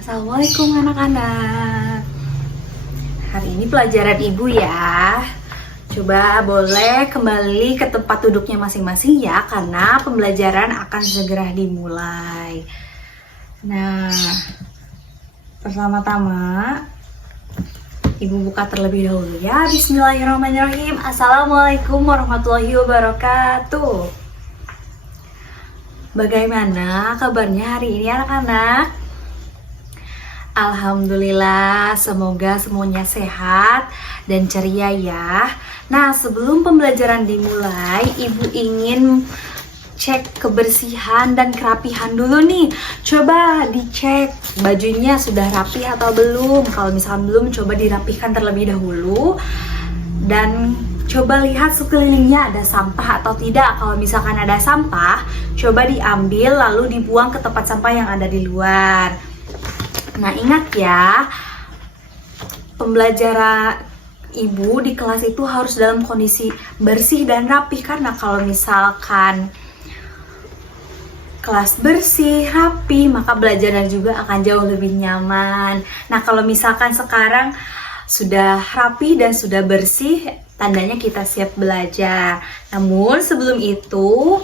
Assalamualaikum anak-anak. Hari ini pelajaran ibu ya. Coba boleh kembali ke tempat duduknya masing-masing ya, karena pembelajaran akan segera dimulai. Nah, pertama-tama ibu buka terlebih dahulu ya. Bismillahirrahmanirrahim. Assalamualaikum warahmatullahi wabarakatuh. Bagaimana kabarnya hari ini anak-anak? Alhamdulillah, semoga semuanya sehat dan ceria ya. Nah, sebelum pembelajaran dimulai, ibu ingin cek kebersihan dan kerapihan dulu nih. Coba dicek bajunya sudah rapi atau belum. Kalau misalkan belum, coba dirapihkan terlebih dahulu. Dan coba lihat sekelilingnya ada sampah atau tidak. Kalau misalkan ada sampah, coba diambil lalu dibuang ke tempat sampah yang ada di luar. Nah, ingat ya, pembelajaran ibu di kelas itu harus dalam kondisi bersih dan rapih. Karena kalau misalkan kelas bersih, rapi, maka belajarnya juga akan jauh lebih nyaman. Nah, kalau misalkan sekarang sudah rapi dan sudah bersih, tandanya kita siap belajar. Namun sebelum itu,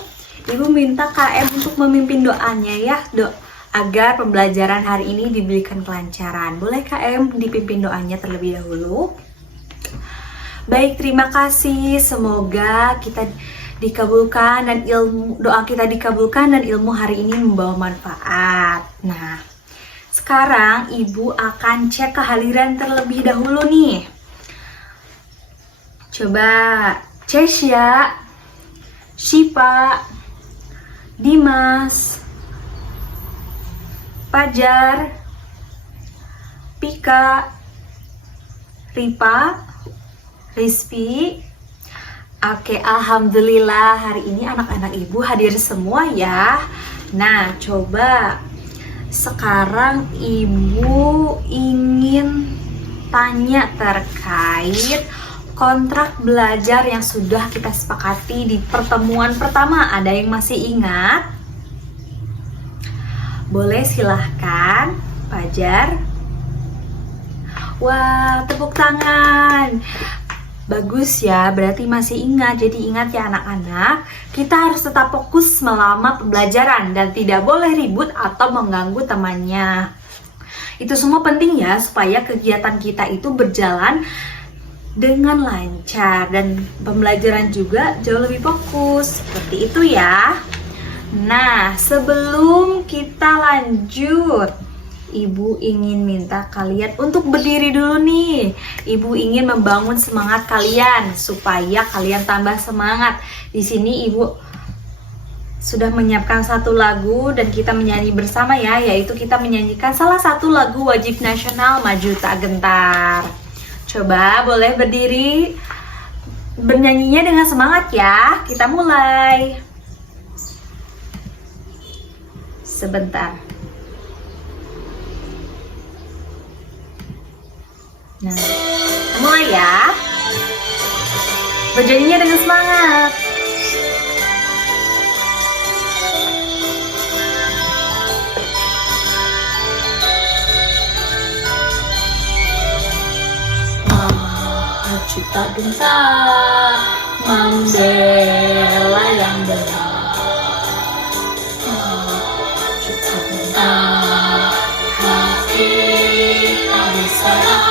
ibu minta KM untuk memimpin doanya ya, agar pembelajaran hari ini diberikan kelancaran. Boleh KM dipimpin doanya terlebih dahulu? Baik, terima kasih. Semoga kita dikabulkan dan doa kita dikabulkan dan ilmu hari ini membawa manfaat. Nah, sekarang ibu akan cek kehadiran terlebih dahulu nih. Coba Cesya, Shipa, Dimas, Fajar, Pika, Ripa, Rizpi. Oke, alhamdulillah hari ini anak-anak ibu hadir semua ya. Nah, coba sekarang ibu ingin tanya terkait kontrak belajar yang sudah kita sepakati di pertemuan pertama. Ada yang masih ingat? Boleh silahkan, Fajar. Wah, tepuk tangan. Bagus ya, berarti masih ingat. Jadi ingat ya anak-anak, kita harus tetap fokus selama pembelajaran dan tidak boleh ribut atau mengganggu temannya. Itu semua penting ya, supaya kegiatan kita itu berjalan dengan lancar dan pembelajaran juga jauh lebih fokus. Seperti itu ya. Nah, sebelum kita lanjut, ibu ingin minta kalian untuk berdiri dulu nih. Ibu ingin membangun semangat kalian supaya kalian tambah semangat. Di sini ibu sudah menyiapkan satu lagu dan kita menyanyi bersama ya, yaitu kita menyanyikan salah satu lagu wajib nasional, Maju Tak Gentar. Coba boleh berdiri, bernyanyinya dengan semangat ya. Kita mulai. Sebentar. Nah, mulai ya. Bernyanyinya dengan semangat. Maju tak gentar, membela yang benar. Maju tak gentar, hati tak diserang.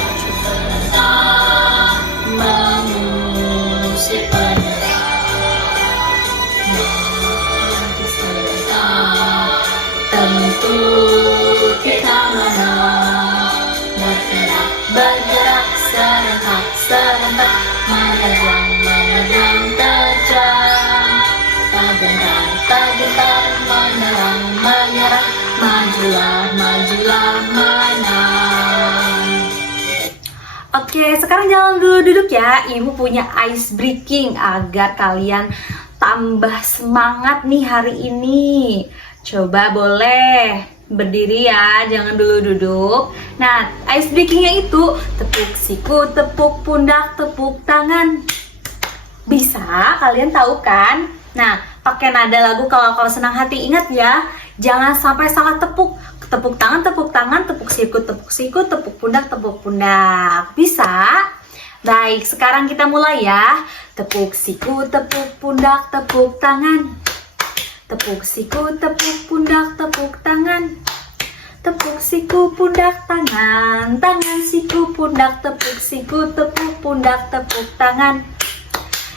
Maju tak gentar, mengusir penyerang. Maju tak gentar, tentu kita menang. Bergerak serentak, serentak, menedang terjang. Tak gentar, menyerang, menyerang. Majulah, majulah, menang. Oke, sekarang jangan dulu duduk ya. Ibu punya ice breaking agar kalian tambah semangat nih hari ini. Coba boleh berdiri ya, jangan dulu duduk. Nah, ice breakingnya itu tepuk siku, tepuk pundak, tepuk tangan. Bisa, kalian tahu kan? Nah, pakai nada lagu Kalau Kau Senang Hati, ingat ya. Jangan sampai salah tepuk. Tepuk tangan, tepuk tangan, tepuk siku, tepuk pundak, tepuk pundak. Bisa? Baik, sekarang kita mulai ya. Tepuk siku, tepuk pundak, tepuk tangan. Tepuk siku, tepuk pundak, tepuk tangan. Tepuk siku, pundak, tangan. Tangan, siku, pundak, tepuk siku, tepuk pundak, tepuk tangan.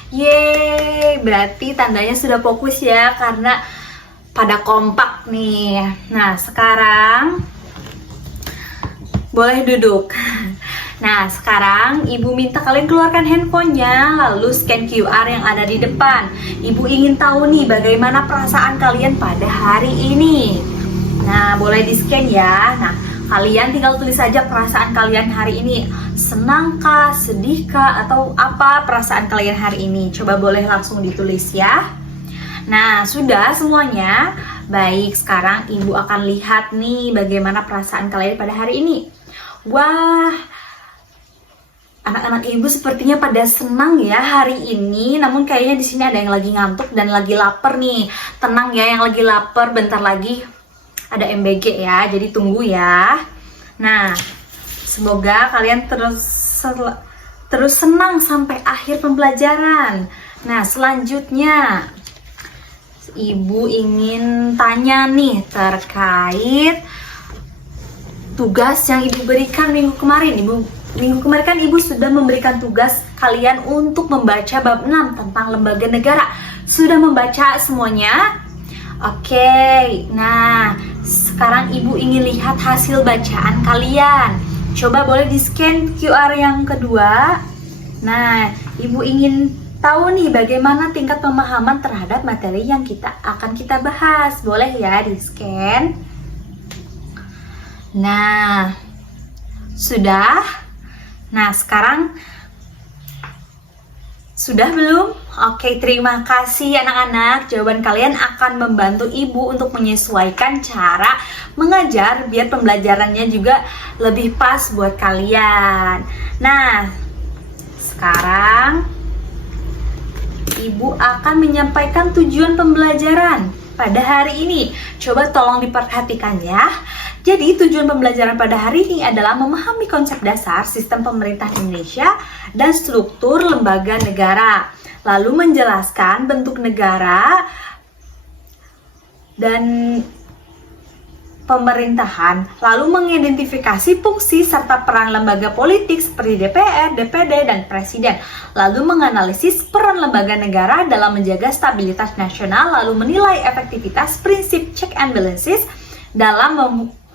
Yeay, berarti tandanya sudah fokus ya, karena pada kompak nih. Nah, sekarang boleh duduk. Nah, sekarang Ibu minta kalian keluarkan handphonenya, lalu scan QR yang ada di depan. Ibu ingin tahu nih bagaimana perasaan kalian pada hari ini. Nah, boleh di-scan ya. Nah, kalian tinggal tulis saja perasaan kalian hari ini. Senangkah, sedihkah, atau apa perasaan kalian hari ini? Coba boleh langsung ditulis ya. Nah, sudah semuanya? Baik, sekarang Ibu akan lihat nih bagaimana perasaan kalian pada hari ini. Wah, anak-anak Ibu sepertinya pada senang ya hari ini. Namun kayaknya di sini ada yang lagi ngantuk dan lagi lapar nih. Tenang ya, yang lagi lapar, bentar lagi ada MBG ya, jadi tunggu ya. Nah, semoga kalian terus senang sampai akhir pembelajaran. Nah, selanjutnya Ibu ingin tanya nih terkait tugas yang Ibu berikan minggu kemarin. Minggu kemarin kan Ibu sudah memberikan tugas kalian untuk membaca bab 6 tentang lembaga negara. Sudah membaca semuanya? Oke, nah sekarang Ibu ingin lihat hasil bacaan kalian. Coba boleh di-scan QR yang kedua. Nah, Ibu ingin tahu nih bagaimana tingkat pemahaman terhadap materi yang akan kita bahas. Boleh ya di-scan. Nah, sudah? Nah, sekarang sudah belum? Oke, terima kasih anak-anak. Jawaban kalian akan membantu Ibu untuk menyesuaikan cara mengajar biar pembelajarannya juga lebih pas buat kalian. Nah, sekarang Ibu akan menyampaikan tujuan pembelajaran pada hari ini. Coba tolong diperhatikan ya. Jadi tujuan pembelajaran pada hari ini adalah memahami konsep dasar sistem pemerintahan Indonesia dan struktur lembaga negara. Lalu menjelaskan bentuk negara dan pemerintahan, lalu mengidentifikasi fungsi serta peran lembaga politik seperti DPR, DPD, dan Presiden, lalu menganalisis peran lembaga negara dalam menjaga stabilitas nasional, lalu menilai efektivitas prinsip check and balances dalam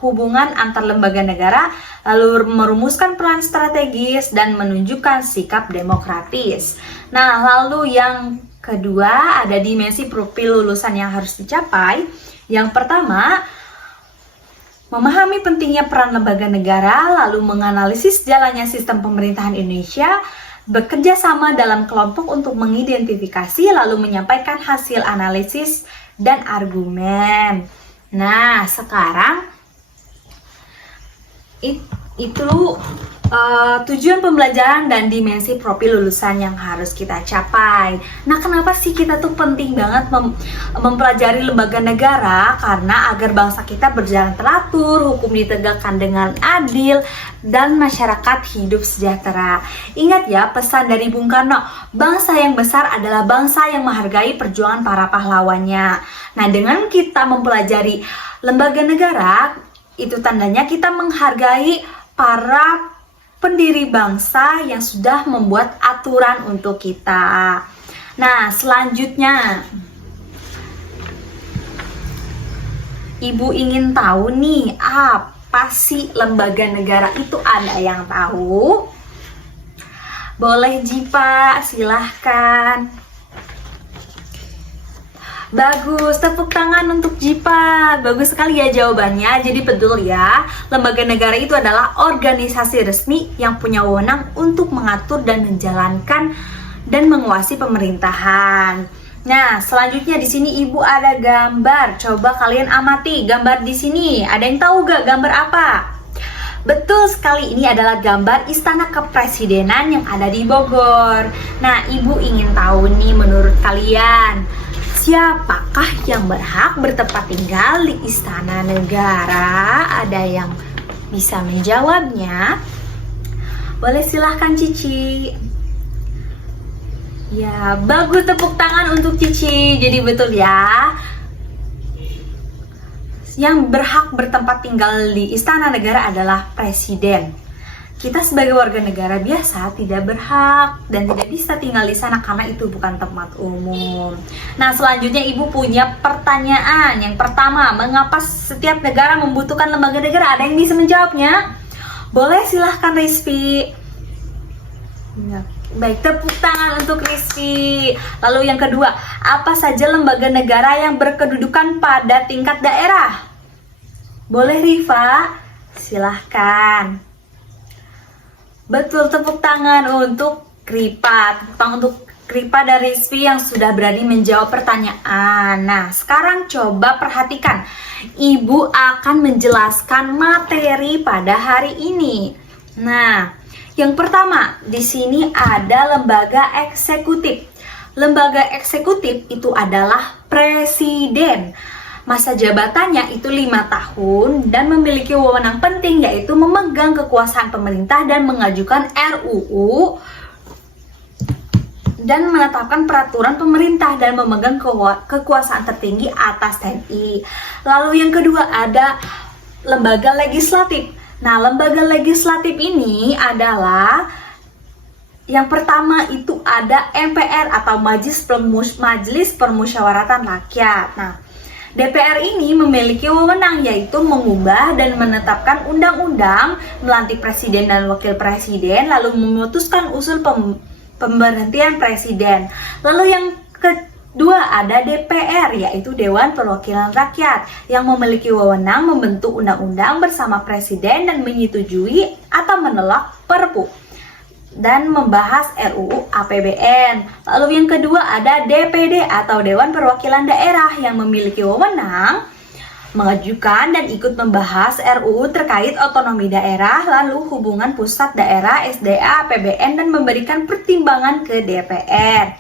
hubungan antar lembaga negara, lalu merumuskan peran strategis dan menunjukkan sikap demokratis. Nah, lalu yang kedua ada dimensi profil lulusan yang harus dicapai. Yang pertama, memahami pentingnya peran lembaga negara, lalu menganalisis jalannya sistem pemerintahan Indonesia, bekerja sama dalam kelompok untuk mengidentifikasi, lalu menyampaikan hasil analisis dan argumen. Nah, sekarang itu tujuan pembelajaran dan dimensi profil lulusan yang harus kita capai. Nah, kenapa sih kita tuh penting banget mempelajari lembaga negara? Karena agar bangsa kita berjalan teratur, hukum ditegakkan dengan adil, dan masyarakat hidup sejahtera. Ingat ya pesan dari Bung Karno, bangsa yang besar adalah bangsa yang menghargai perjuangan para pahlawannya. Nah, dengan kita mempelajari lembaga negara, itu tandanya kita menghargai para pendiri bangsa yang sudah membuat aturan untuk kita. Nah, selanjutnya Ibu ingin tahu nih, apa sih lembaga negara itu? Ada yang tahu? Boleh Jipa, silahkan. Bagus, tepuk tangan untuk Jipa. Bagus sekali ya jawabannya. Jadi betul ya, lembaga negara itu adalah organisasi resmi yang punya wewenang untuk mengatur dan menjalankan dan menguasai pemerintahan. Nah, selanjutnya di sini Ibu ada gambar. Coba kalian amati gambar di sini. Ada yang tahu gak gambar apa? Betul sekali, ini adalah gambar Istana Kepresidenan yang ada di Bogor. Nah, Ibu ingin tahu nih menurut kalian, siapakah yang berhak bertempat tinggal di Istana Negara? Ada yang bisa menjawabnya? Boleh silahkan Cici. Ya, bagus, tepuk tangan untuk Cici. Jadi betul ya. Yang berhak bertempat tinggal di Istana Negara adalah Presiden. Kita sebagai warga negara biasa tidak berhak dan tidak bisa tinggal di sana karena itu bukan tempat umum. Nah, selanjutnya Ibu punya pertanyaan. Yang pertama, mengapa setiap negara membutuhkan lembaga negara? Ada yang bisa menjawabnya? Boleh, silahkan Rizky. Baik, tepuk tangan untuk Rizky. Lalu yang kedua, apa saja lembaga negara yang berkedudukan pada tingkat daerah? Boleh Riva, silahkan. Betul, tepuk tangan untuk Kripa. Tepuk tangan untuk Kripa dan Rizky yang sudah berani menjawab pertanyaan. Nah, sekarang coba perhatikan. Ibu akan menjelaskan materi pada hari ini. Nah, yang pertama, di sini ada lembaga eksekutif. Lembaga eksekutif itu adalah presiden. Masa jabatannya itu 5 tahun dan memiliki wewenang penting, yaitu memegang kekuasaan pemerintah dan mengajukan RUU dan menetapkan peraturan pemerintah dan memegang kekuasaan tertinggi atas TNI. Lalu yang kedua ada lembaga legislatif. Nah, lembaga legislatif ini adalah yang pertama itu ada MPR atau Majelis Permusyawaratan Rakyat. Nah, DPR ini memiliki wewenang yaitu mengubah dan menetapkan undang-undang, melantik presiden dan wakil presiden, lalu memutuskan usul pemberhentian presiden. Lalu yang kedua ada DPR, yaitu Dewan Perwakilan Rakyat, yang memiliki wewenang membentuk undang-undang bersama presiden dan menyetujui atau menolak Perpu dan membahas RUU APBN. Lalu yang kedua ada DPD atau Dewan Perwakilan Daerah yang memiliki wewenang mengajukan dan ikut membahas RUU terkait otonomi daerah, lalu hubungan pusat daerah, SDA, APBN dan memberikan pertimbangan ke DPR.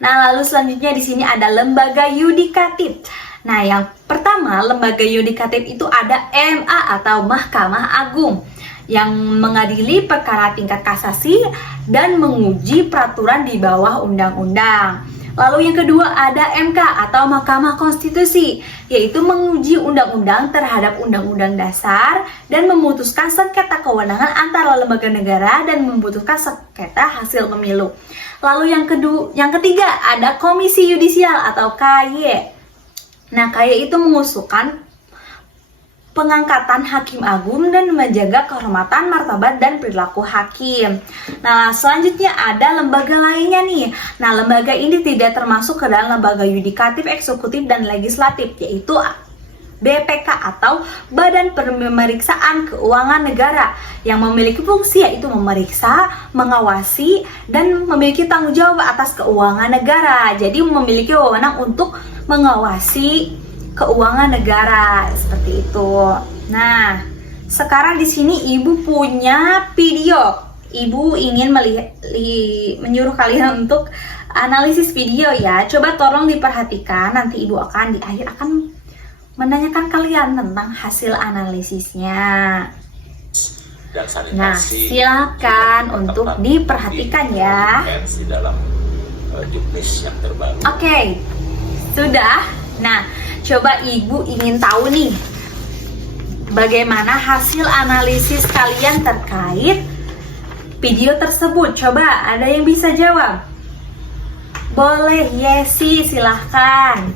Nah, lalu selanjutnya di sini ada lembaga yudikatif. Nah, yang pertama lembaga yudikatif itu ada MA atau Mahkamah Agung yang mengadili perkara tingkat kasasi dan menguji peraturan di bawah undang-undang. Lalu yang kedua ada MK atau Mahkamah Konstitusi, yaitu menguji undang-undang terhadap undang-undang dasar dan memutuskan sengketa kewenangan antara lembaga negara dan memutuskan sengketa hasil pemilu. Lalu yang ketiga ada Komisi Yudisial atau KY. Nah, KY itu mengusulkan pengangkatan hakim agung dan menjaga kehormatan, martabat, dan perilaku hakim. Nah, selanjutnya ada lembaga lainnya nih. Nah, lembaga ini tidak termasuk ke dalam lembaga yudikatif, eksekutif, dan legislatif, yaitu BPK atau Badan Pemeriksaan Keuangan Negara yang memiliki fungsi yaitu memeriksa, mengawasi, dan memiliki tanggung jawab atas keuangan negara. Jadi memiliki wewenang untuk mengawasi keuangan negara seperti itu. Nah, sekarang di sini Ibu punya video. Ibu ingin menyuruh kalian untuk analisis video ya. Coba tolong diperhatikan. Nanti Ibu akan di akhir akan menanyakan kalian tentang hasil analisisnya. Nah, silakan untuk diperhatikan ya. Oke, sudah. Nah, coba Ibu ingin tahu nih bagaimana hasil analisis kalian terkait video tersebut. Coba ada yang bisa jawab? Boleh, Yesi, silahkan.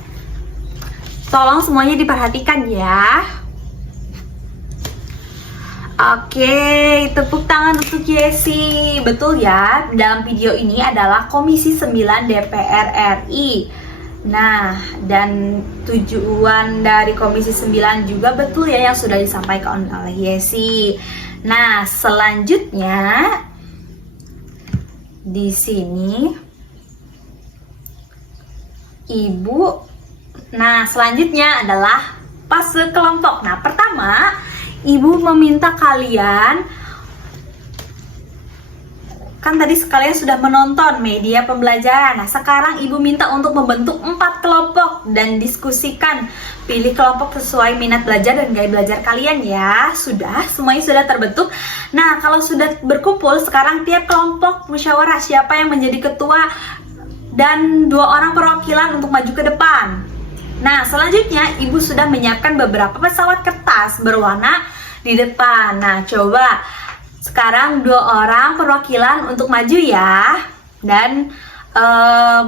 Tolong semuanya diperhatikan ya. Oke, tepuk tangan untuk Yesi. Betul ya, dalam video ini adalah Komisi 9 DPR RI. Nah, dan tujuan dari Komisi 9 juga betul ya yang sudah disampaikan oleh Yesi. Nah, selanjutnya di sini Ibu, nah selanjutnya adalah fase kelompok. Nah, pertama Ibu meminta kalian kan tadi sekalian sudah menonton media pembelajaran. Nah, sekarang Ibu minta untuk membentuk 4 kelompok dan diskusikan. Pilih kelompok sesuai minat belajar dan gaya belajar kalian ya. Sudah, semuanya sudah terbentuk. Nah, kalau sudah berkumpul, sekarang tiap kelompok musyawarah siapa yang menjadi ketua dan 2 orang perwakilan untuk maju ke depan. Nah, selanjutnya Ibu sudah menyiapkan beberapa pesawat kertas berwarna di depan. Nah, coba sekarang 2 orang perwakilan untuk maju ya, dan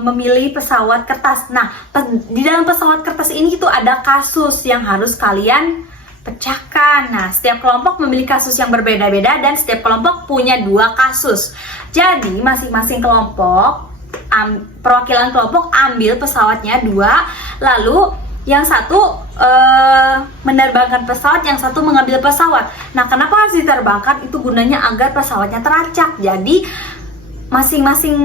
memilih pesawat kertas. Nah, di dalam pesawat kertas ini itu ada kasus yang harus kalian pecahkan. Nah, setiap kelompok memilih kasus yang berbeda-beda dan setiap kelompok punya 2 kasus. Jadi, masing-masing kelompok, perwakilan kelompok ambil pesawatnya 2, lalu yang satu menerbangkan pesawat, yang satu mengambil pesawat. Nah, kenapa harus diterbangkan? Itu gunanya agar pesawatnya teracak. Jadi, masing-masing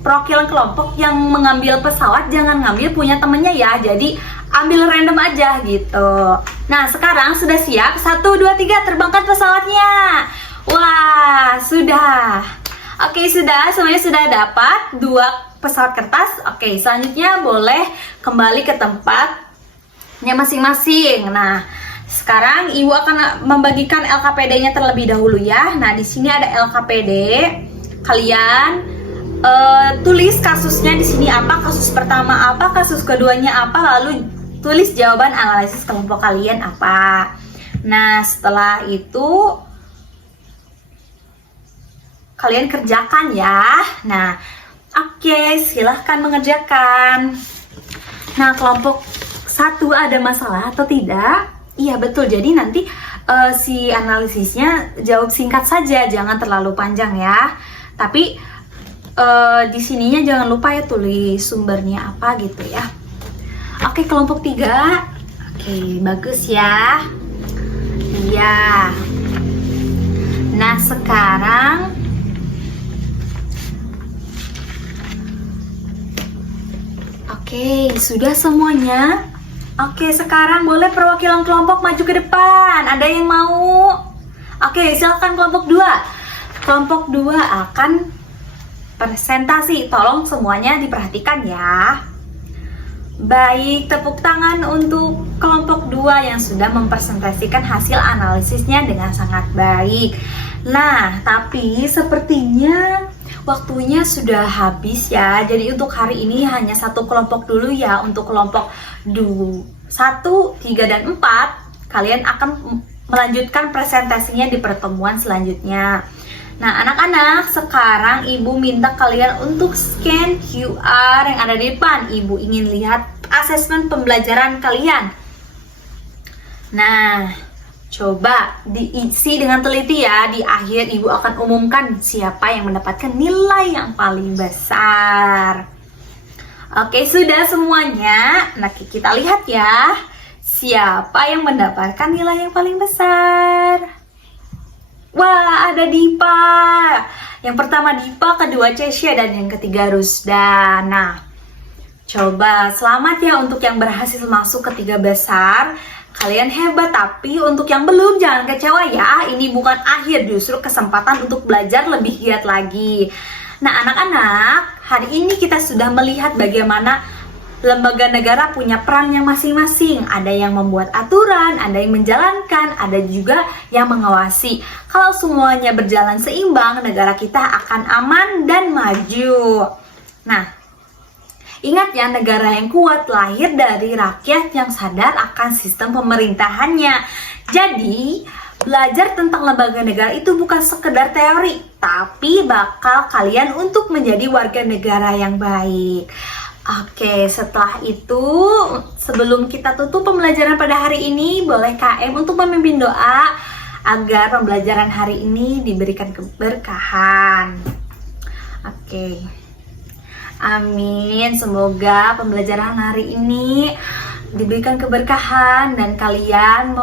perwakilan kelompok yang mengambil pesawat jangan ngambil punya temennya ya. Jadi, ambil random aja gitu. Nah, sekarang sudah siap? 1, 2, 3, terbangkan pesawatnya. Wah, sudah. Oke, sudah. Semuanya sudah dapat 2 pesawat kertas. Oke, selanjutnya boleh kembali ke tempatnya masing-masing. Nah, sekarang Ibu akan membagikan LKPD-nya terlebih dahulu ya. Nah, di sini ada LKPD. Kalian tulis kasusnya di sini apa, kasus pertama apa, kasus keduanya apa, lalu tulis jawaban analisis kelompok kalian apa. Nah, setelah itu kalian kerjakan ya. Nah, oke, silahkan mengerjakan. Nah, kelompok 1 ada masalah atau tidak? Iya, betul. Jadi nanti si analisisnya jawab singkat saja, jangan terlalu panjang ya. Tapi di sininya jangan lupa ya tulis sumbernya apa gitu ya. Oke, kelompok 3. Oke, bagus ya. Iya. Nah, sekarang oke, sudah semuanya. Oke, sekarang boleh perwakilan kelompok maju ke depan. Ada yang mau? Oke, silakan kelompok 2. Kelompok 2 akan presentasi. Tolong semuanya diperhatikan ya. Baik, tepuk tangan untuk kelompok 2 yang sudah mempresentasikan hasil analisisnya dengan sangat baik. Nah, tapi sepertinya waktunya sudah habis ya. Jadi untuk hari ini hanya 1 kelompok dulu ya. Untuk kelompok 1, 3, dan 4 kalian akan melanjutkan presentasinya di pertemuan selanjutnya. Nah, anak-anak, sekarang Ibu minta kalian untuk scan QR yang ada di depan. Ibu ingin lihat asesmen pembelajaran kalian. Nah, coba diisi dengan teliti ya. Di akhir Ibu akan umumkan siapa yang mendapatkan nilai yang paling besar. Oke, sudah semuanya. Nah, kita lihat ya. Siapa yang mendapatkan nilai yang paling besar? Wah, ada Dipa. Yang pertama Dipa, kedua Cesya, dan yang ketiga Rusda. Nah, coba selamat ya untuk yang berhasil masuk ke 3 besar. Kalian hebat, tapi untuk yang belum jangan kecewa ya. Ini bukan akhir, justru kesempatan untuk belajar lebih giat lagi. Nah, anak-anak, hari ini kita sudah melihat bagaimana lembaga negara punya perannya masing-masing. Ada yang membuat aturan, ada yang menjalankan, ada juga yang mengawasi. Kalau semuanya berjalan seimbang, negara kita akan aman dan maju. Nah, ingat ya, negara yang kuat lahir dari rakyat yang sadar akan sistem pemerintahannya. Jadi, belajar tentang lembaga negara itu bukan sekedar teori, tapi bakal kalian untuk menjadi warga negara yang baik. Oke, setelah itu, sebelum kita tutup pembelajaran pada hari ini, boleh KM untuk memimpin doa agar pembelajaran hari ini diberikan keberkahan. Oke. Amin. Semoga pembelajaran hari ini diberikan keberkahan dan kalian